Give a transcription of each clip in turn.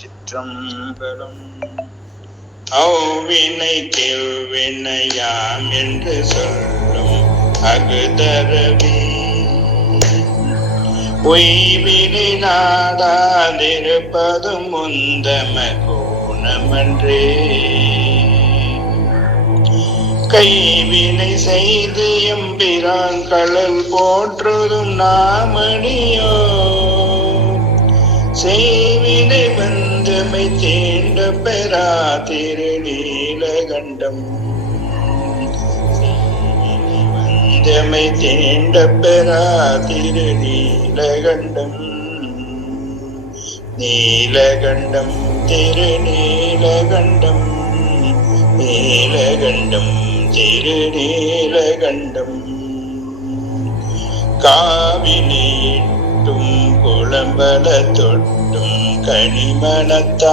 திருச்சிற்றம்பலம். அவ்வினை கெவ்வினையாம் என்று சொல்லும் அகுதரவே பொய்வினை நாடாதிருப்பதும் முந்தம கோணமன்றே. கைவினை செய்து எம்பிரான் கடல் போற்றுதும் நாமணியோ செய்வினை வந்தமை தேண்ட பெறா திருநீலகண்டம். வந்தமை தேண்ட பெறா திருநீலகண்டம். நீலகண்டம் திருநீலகண்டம். நீலகண்டம் திருநீலகண்டம். காவினியிட்டும் குளம்பல தொட்டும் கனிமணத்தால்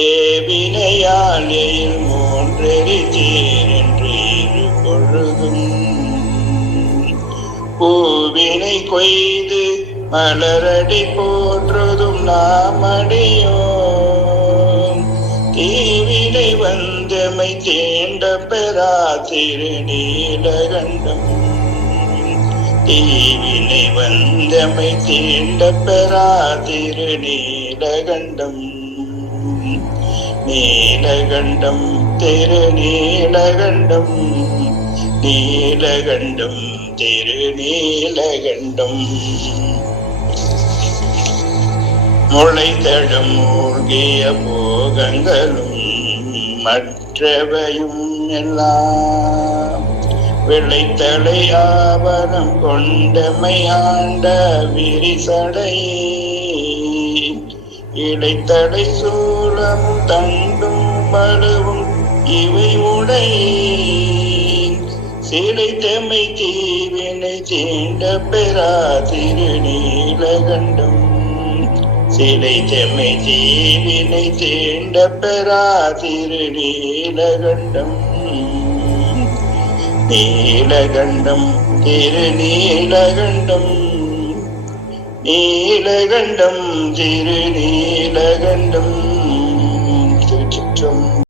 ஏவினையால் எயில் மூன்றெறி தீரென்று இரு பொழுதும் பூவினை கொய்து மலரடி போற்றுதும் நாமடியோ தீவினை வந்தமை தேண்ட பெறா திருநீலகண்டம். தீவினை வந்தமை தேண்ட பெறா திருநீலகண்டம். நீலகண்டம் திருநீலகண்டம். நீலகண்டம் திருநீலகண்டம். முளைத்தடும் மூழ்கிய போகங்களும் மற்றவையும் எல்லாம் விளைத்தலை ஆவணம் கொண்டமை ஆண்ட விரிசடையே இளைத்தலை சூலமும் தண்டும் பழுவும் இவை உடையே சிலைத்தமை தீவினை தீண்ட பெறா திருநீலகண்டம். சிலைத்தமை தீவினை தீண்ட பெறா திருநீலகண்டம். நீலகண்டம் திருநீலகண்டம். நீலகண்டம் திருநீலகண்டம்.